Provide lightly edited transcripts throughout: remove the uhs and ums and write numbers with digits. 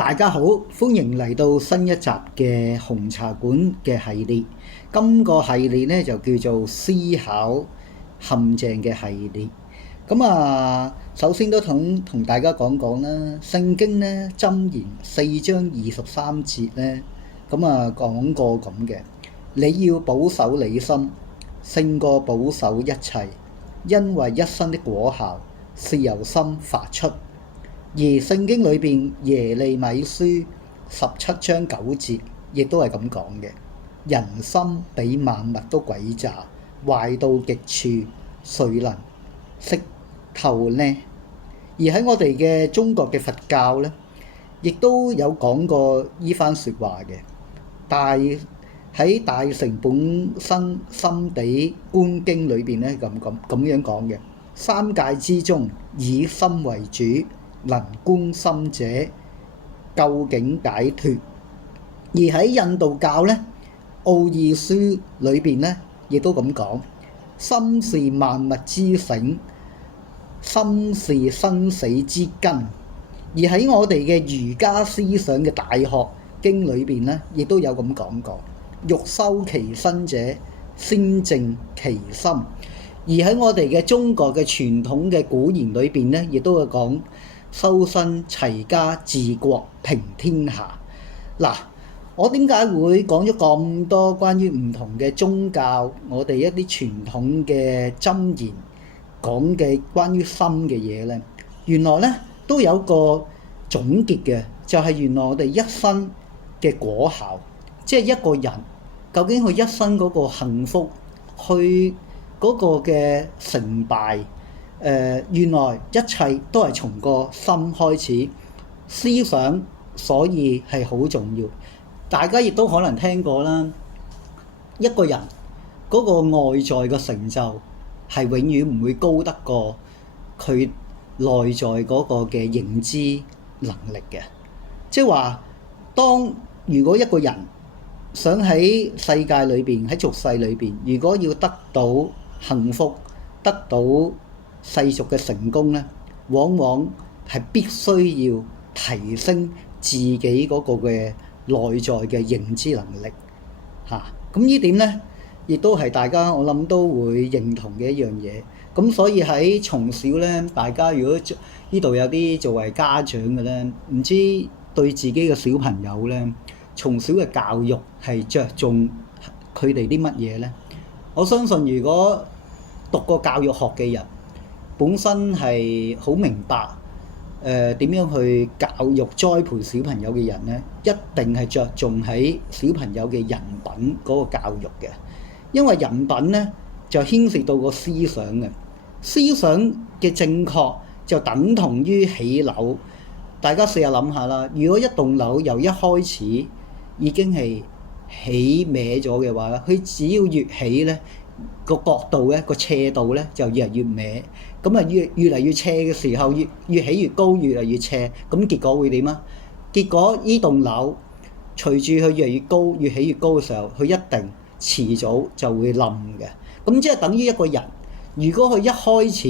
大家好，歡迎嚟到新一集嘅紅茶館嘅系列。今個系列呢就叫做思考陷阱嘅系列。首先都同大家講講啦。聖經呢箴言4章23節呢，講過咁嘅：你要保守你心，勝過保守一切，因為一生的果效是由心發出。而聖經裏邊耶利米書17章9節亦都係咁講嘅：人心比萬物都詭詐，壞到極處，誰能識透呢？而喺我哋嘅中國嘅佛教呢，亦都有講過依番説話嘅。喺大乘本生心地觀經裏邊呢，咁樣講嘅：三界之中，以心為主，能觀心者，究竟解脫。而喺印度教呢，奧義書裏邊呢，亦都咁講：心是萬物之醒，心是生死之根。而喺我哋嘅儒家思想嘅大學經裏邊呢，亦都有咁講過：欲修其身者，先正其心。而喺我哋嘅中國嘅傳統嘅古言裏邊呢，亦都會講：修身齊家治國平天下。嗱，我點解會講咗咁多關於唔同嘅宗教，我哋一啲傳統嘅箴言講嘅關於心嘅嘢呢？原來呢都有個總結嘅，就係原來我哋一生嘅果效，即係一個人究竟佢一生嗰個幸福，去嗰個嘅成敗。原來一切都係從個心開始，思想所以係好重要。大家亦都可能聽過啦，一個人嗰個外在嘅成就係永遠唔會高得過佢內在嗰個嘅認知能力嘅。即係話，如果一個人想喺世界裏邊，喺俗世裏邊，如果要得到幸福，得到世俗嘅成功呢，往往係必須要提升自己嗰個嘅內在嘅認知能力嚇。咁呢點呢，亦都係大家我諗都會認同嘅一樣嘢。咁所以喺從小呢，大家如果呢度有啲作為家長嘅呢，唔知對自己嘅小朋友呢，從小嘅教育係着重佢哋啲乜嘢呢？我相信如果讀過教育學嘅人，本身係好明白點樣去教育栽培小朋友嘅人呢，一定係着重喺小朋友嘅人品嗰個教育嘅。因為人品呢就牽涉到個思想嘅，思想嘅正確就等同於起樓。大家試下諗下啦，如果一棟樓由一開始已經係起歪咗嘅話，佢只要越起呢個角度呢，個斜度呢就越嚟越歪。咁越嚟越斜嘅時候，越起越高，越嚟越斜。咁結果會點啊？結果呢棟樓隨住佢越嚟越高，越起越高嘅時候，佢一定遲早就會冧嘅。咁即係等於一個人，如果佢一開始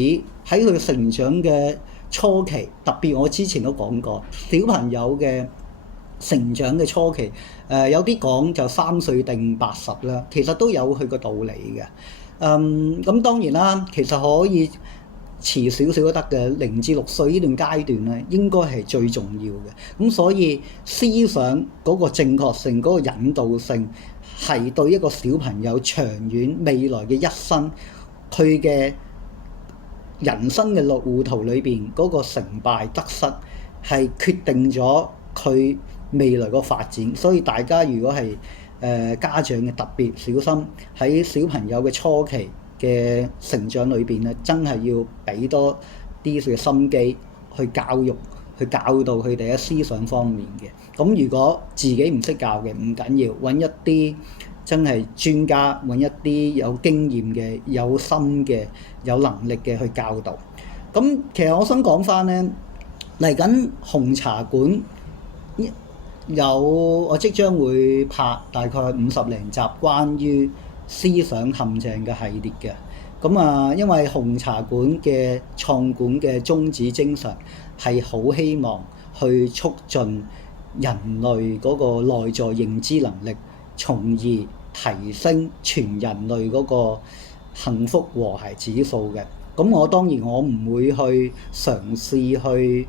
喺佢成長嘅初期，特別我之前都講過，小朋友嘅成長嘅初期，有啲講就3歲定80啦，其實都有佢個道理嘅。咁當然啦，其實可以遲少少都得嘅，0至6歲呢段階段咧，應該係最重要嘅。咁所以思想嗰個正確性、嗰個引導性，係對一個小朋友長遠未來嘅一生，佢嘅人生嘅路途裏邊嗰個成敗得失，係決定咗佢未來個發展。所以大家如果係家長嘅，特別小心喺小朋友嘅初期嘅成長裏邊咧，真係要俾多啲嘅心機去教育、去教導佢哋喺思想方面嘅。咁如果自己唔識教嘅，唔緊要，揾一啲真係專家，揾一啲有經驗嘅、有心嘅、有能力嘅去教導。咁其實我想講翻呢，嚟緊紅茶館我即將會拍大概50零集關於思想陷阱嘅系列嘅。因為紅茶館嘅創館嘅宗旨精神係好希望去促進人類嗰個內在認知能力，從而提升全人類嗰個幸福和諧指數嘅。咁我當然我唔會去嘗試去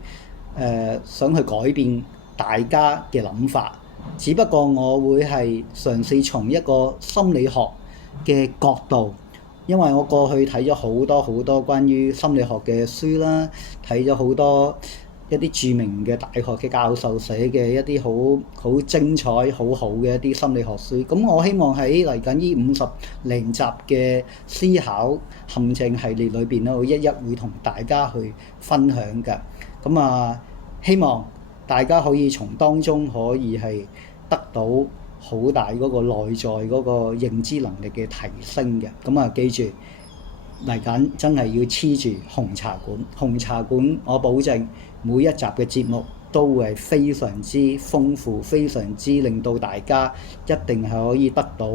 想去改變大家嘅諗法，只不過我會係嘗試從一個心理學嘅角度，因為我過去睇咗好多好多關於心理學嘅書啦，睇咗好多一啲著名嘅大學嘅教授寫嘅一啲好精彩好好嘅一啲心理學書。咁我希望喺嚟緊呢50零集嘅思考陷阱系列裏邊咧，我一一會同大家去分享嘅。咁希望大家可以從當中可以係得到好大嗰個內在嗰個認知能力嘅提升嘅。記住嚟緊真係要黐住紅茶館，紅茶館我保證每一集嘅節目都會係非常之豐富，非常之令到大家一定係可以得到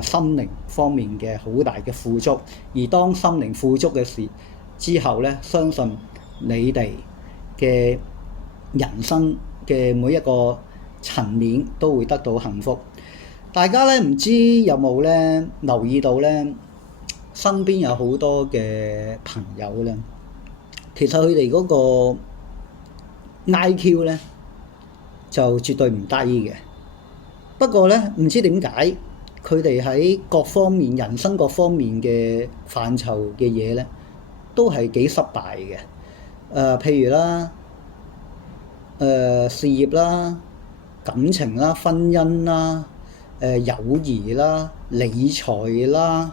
心靈方面嘅好大嘅富足。而當心靈富足嘅時之後咧，相信你哋嘅人生嘅每一個層面都會得到幸福。大家咧唔知有冇咧留意到咧，身邊有好多嘅朋友咧，其實佢哋嗰個 IQ 咧就絕對唔低嘅。不過咧唔知點解佢哋喺各方面人生各方面嘅範疇嘅嘢咧，都係幾失敗嘅。譬如啦，事業啦、感情啦、婚姻啦、友誼啦、理財啦，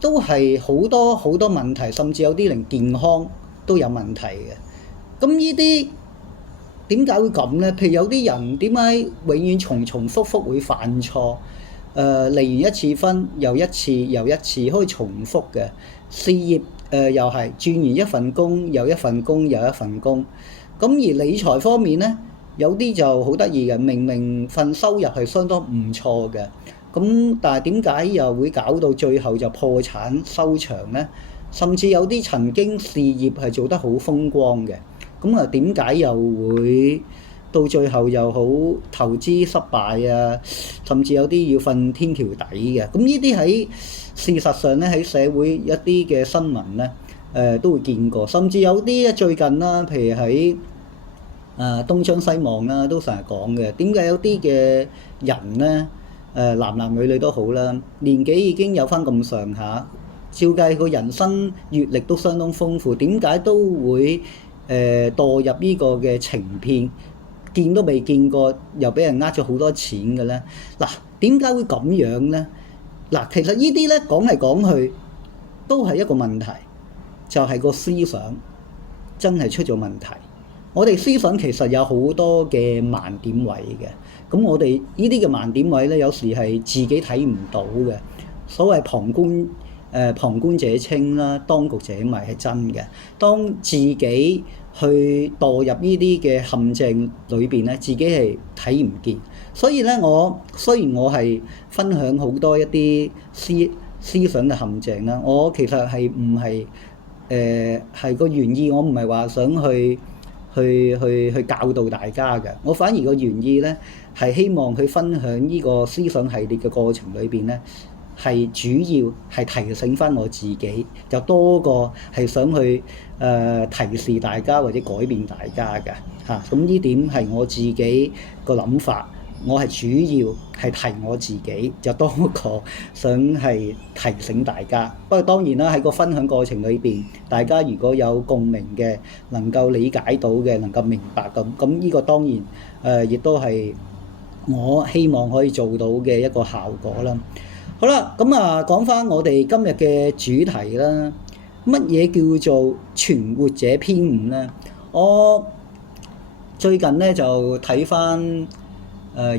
都係好多好多問題，甚至有啲連健康都有問題嘅。咁呢啲點解會咁呢？譬如有啲人點解永遠重重複複會犯錯？離完一次婚又一次又一次，可以重複嘅。事業又係轉完一份工又一份工又一份工。咁而理財方面呢，有啲就好得意嘅，明明份收入係相當唔錯嘅，咁但係點解又會搞到最後就破產收場呢？甚至有啲曾經事業係做得好風光嘅，咁點解又會到最後又好投資失敗啊？甚至有啲要瞓天橋底嘅。咁呢啲喺事實上咧，喺社會一啲嘅新聞咧，都會見過。甚至有啲最近啦，譬如喺東張西望啦，都成日講嘅。點解有啲嘅人咧，男男女女都好啦，年紀已經有翻咁上下，照計個人生閲歷都相當豐富，點解都會墮入呢個嘅情騙，見都未見過，又俾人呃咗好多錢嘅咧？嗱，點解會咁樣咧？嗱，其實呢啲咧講嚟講去都係一個問題，就係個思想真係出咗問題。我哋思想其實有好多嘅盲點位嘅，咁我哋呢啲嘅盲點位咧，有時係自己睇唔到嘅。所謂旁觀者清啦，當局者迷係真嘅。當自己去墮入呢啲嘅陷阱裏邊咧，自己係睇唔見。所以咧，雖然我係分享好多一啲思想嘅陷阱啦，我其實係唔係係個原意，我唔係話想去教導大家嘅。我反而個原意咧係希望去分享呢個思想系列嘅過程裏邊咧，係主要係提醒翻我自己，就多過係想去提示大家或者改變大家嘅嚇。咁呢點係我自己個諗法，我係主要係提我自己，就多過想係提醒大家。不過當然啦，喺個分享過程裏邊，大家如果有共鳴嘅，能夠理解到嘅，能夠明白咁呢個當然亦都係我希望可以做到嘅一個效果啦。好啦，講翻我哋今日嘅主題啦。乜嘢叫做存活者偏誤呢？我最近咧就睇翻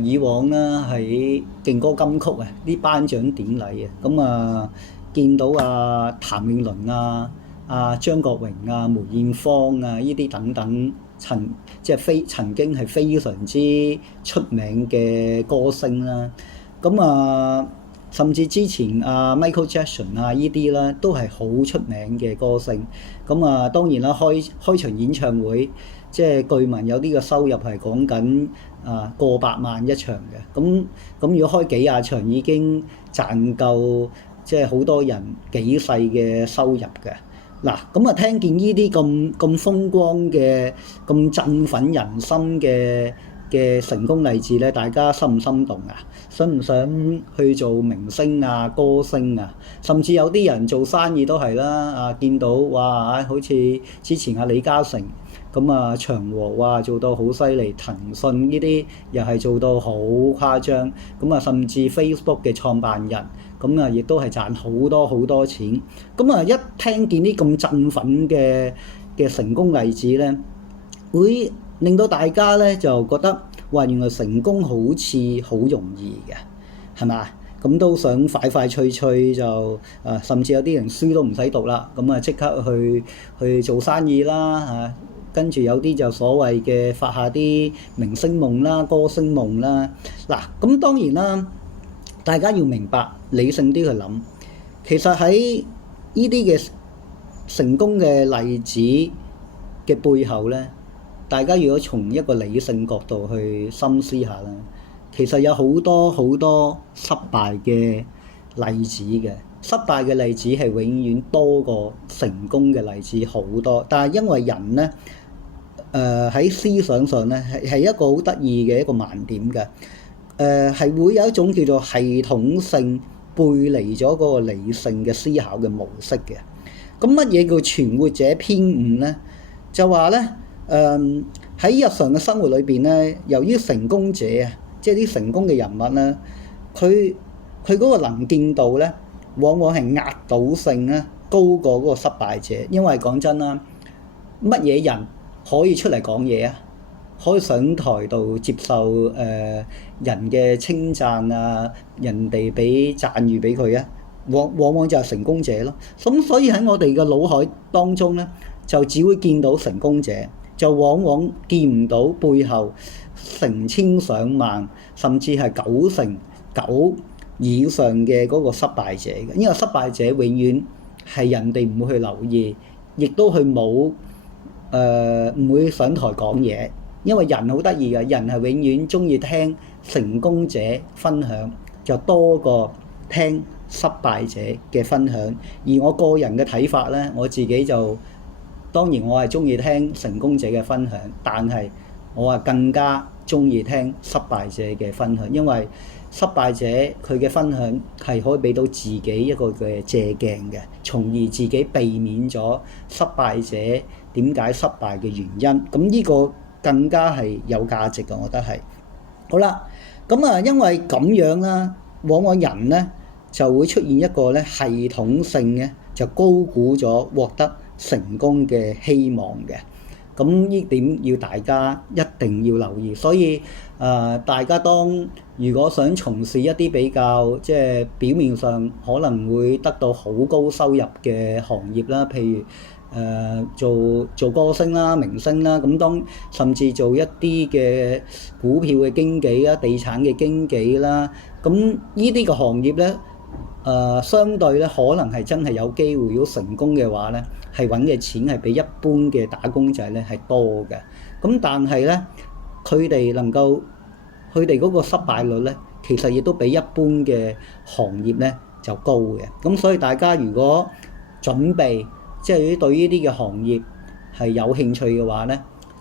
以往啦喺勁歌金曲啲頒獎典禮見到譚詠麟張國榮梅艷芳呢啲等等曾經係非常之出名嘅歌星啦。甚至之前Michael Jackson 呢啲啦，都係好出名嘅歌星。當然啦，開場演唱會即係據聞有啲嘅收入係講緊過百萬一場嘅。咁如果開幾廿場已經賺夠即係好多人幾世嘅收入嘅。嗱，咁啊聽見呢啲咁風光嘅、咁振奮人心嘅成功例子咧，大家心唔心動啊？想唔想去做明星啊、歌星啊？甚至有啲人做生意都係啦，見到哇，好似之前李嘉誠咁啊，長和哇做到好犀利，騰訊呢啲又係做到好誇張，咁啊甚至 Facebook 嘅創辦人。咁啊，亦都係賺好多好多錢。咁啊，一聽見啲咁振奮嘅成功例子咧，會令到大家咧就覺得，哇！原來成功好似好容易嘅，係咪？咁都想快快脆脆就甚至有啲人書都唔使讀啦，咁啊即刻去做生意啦跟住有啲就所謂嘅發下啲明星夢啦、歌星夢啦。嗱，咁當然啦。大家要明白，理性啲去諗，其實喺呢啲嘅成功嘅例子嘅背後咧，大家如果從一個理性角度去深思下咧，其實有好多好多失敗嘅例子嘅。失敗嘅例子係永遠多過成功嘅例子好多，但係因為人咧，喺思想上咧係一個好得意嘅一個盲點嘅。係會有一種叫做系統性背離咗嗰個理性嘅思考嘅模式嘅。咁乜嘢叫存活者偏誤咧？就話咧，喺日常嘅生活裏邊咧，由於成功者啊，即係啲成功嘅人物咧，佢嗰個能見度咧，往往係壓倒性咧高過嗰個失敗者。因為講真啦，乜嘢人可以出嚟講嘢啊？可以上台度接受人嘅稱讚啊，人哋俾讚譽俾佢啊，往往就係成功者咯。咁所以喺我哋嘅腦海當中咧，就只會見到成功者，就往往見唔到背後成千上萬，甚至係99%以上嘅嗰個失敗者嘅。因為失敗者永遠係人哋唔會去留意，亦都佢冇唔會上台講嘢。因為人好得意嘅，人係永遠中意聽成功者分享，就多過聽失敗者嘅分享。而我個人嘅睇法咧，我自己就當然我係中意聽成功者嘅分享，但係我係更加中意聽失敗者嘅分享，因為失敗者佢嘅分享係可以俾到自己一個嘅借鏡嘅，從而自己避免咗失敗者點解失敗嘅原因。咁呢個更加係有價值嘅，我覺得係。好啦，咁啊，因為咁樣啦，往往人咧就會出現一個咧系統性嘅，就高估咗獲得成功嘅希望嘅。咁呢點要大家一定要留意。所以大家當如果想從事一啲比較即係表面上可能會得到好高收入嘅行業啦，譬如做歌星啦、明星啦，咁甚至做一啲嘅股票嘅經紀啦、地產嘅經紀啦，咁呢啲嘅行業咧，相對咧可能係真係有機會，如果成功嘅話咧，係揾嘅錢係比一般嘅打工仔咧係多嘅。咁但係咧，佢哋嗰個失敗率咧，其實亦都比一般嘅行業咧就高嘅。咁所以大家如果準備即係對於呢啲嘅行業係有興趣嘅話咧，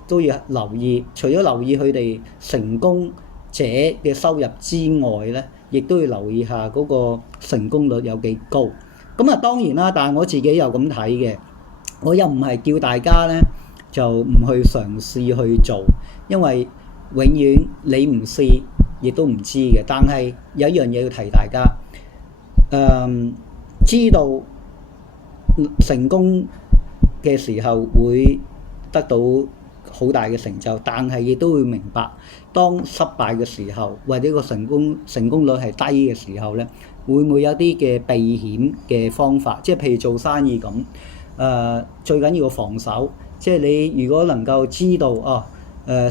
都要留意。除咗留意佢哋成功者嘅收入之外咧，亦都要留意下嗰個成功率有幾高。咁啊當然啦，但係我自己又咁睇嘅，我又唔係叫大家咧就唔去嘗試去做，因為永遠你唔試亦都唔知嘅。但係有一樣嘢要提大家，知道成功嘅時候會得到好大嘅成就，但係亦都會明白，當失敗嘅時候或者個成功率係低嘅時候咧，會唔會有啲嘅避險嘅方法？即係譬如做生意咁，最緊要防守。即係你如果能夠知道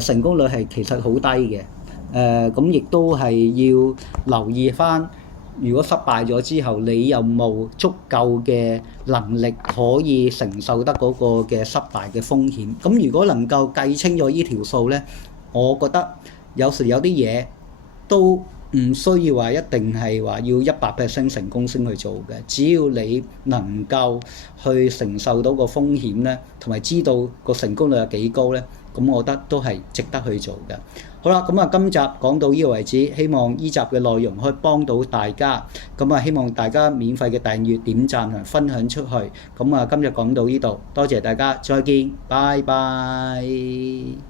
成功率係其實好低嘅，咁亦都係要留意返如果失敗咗之後，你有冇足夠嘅能力可以承受得嗰個嘅失敗嘅風險？咁如果能夠計清咗呢條數咧，我覺得有時有啲嘢都唔需要話一定係話要100%成功先去做嘅，只要你能夠去承受到個風險咧，同埋知道個成功率有幾高咧，咁我覺得都係值得去做嘅。好啦，咁啊，今集講到呢個為止，希望呢集嘅內容可以幫到大家。咁啊，希望大家免費嘅訂閱、點讚同分享出去。咁啊，今日講到呢度，多謝大家，再見，拜拜。